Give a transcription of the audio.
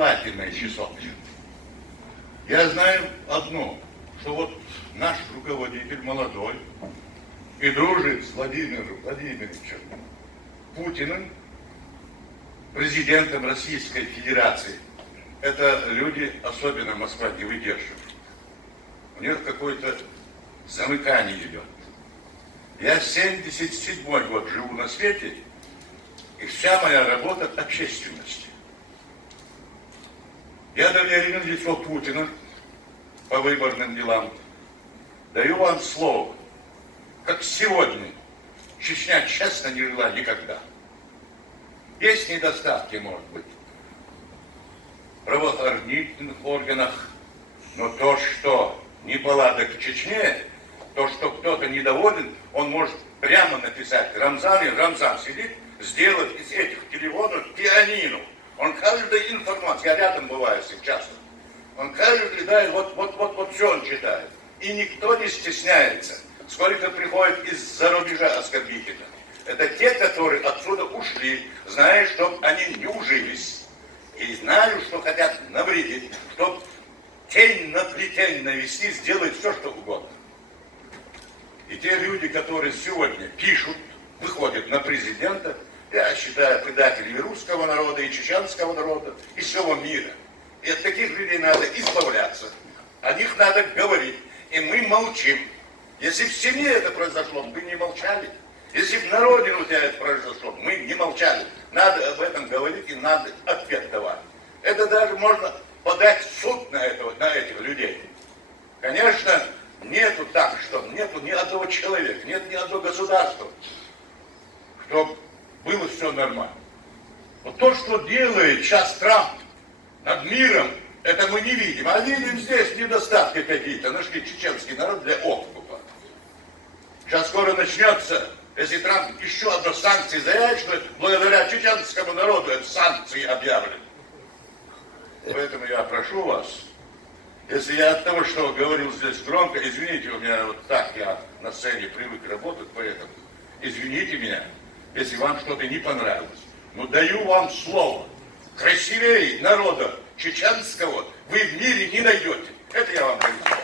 нежелательная часовня. Я знаю одно, что вот наш руководитель молодой и дружит с Владимиром Владимировичем Путиным, президентом Российской Федерации. Это люди, особенно Москва, не выдерживают. У них какое-то замыкание идет. Я 77-й год живу на свете, и вся моя работа от общественности. Я доверенное лицо Путина по выборным делам. Даю вам слово, как сегодня Чечня честно не жила никогда. Есть недостатки, может быть, в правоохранительных органах, но то, что неполадок в Чечне, то, что кто-то недоволен, он может прямо написать Рамзану, Рамзан сидит, сделать из этих телефонов пианину. Он каждую информацию, я рядом бываю сейчас, он каждый, да, вот все он читает. И никто не стесняется, сколько приходит из-за рубежа оскорбительных. Это те, которые отсюда ушли, зная, что они не ужились. И знают, что хотят навредить, чтобы тень на плетень навести, сделать все, что угодно. И те люди, которые сегодня пишут, выходят на президента, я считаю, предателями русского народа и чеченского народа, и всего мира. И от таких людей надо избавляться. О них надо говорить. И мы молчим. Если в семье это произошло, мы не молчали. Если в народе у тебя это произошло, мы не молчали. Надо об этом говорить и надо ответ давать. Это даже можно подать в суд на этих людей. Конечно, нету так, что нету ни одного человека, нет ни одного государства, чтобы было все нормально. Вот то, что делает сейчас Трамп над миром, это мы не видим. А видим здесь недостатки какие-то. Нашли чеченский народ для откупа. Сейчас скоро начнется, если Трамп еще одну санкцию заявит, что благодаря чеченскому народу это санкции объявлены. Поэтому я прошу вас, если я от того, что говорил здесь громко, извините, у меня вот так, я на сцене привык работать, поэтому извините меня, если вам что-то не понравилось. Но даю вам слово, красивее народа чеченского вы в мире не найдете. Это я вам говорю.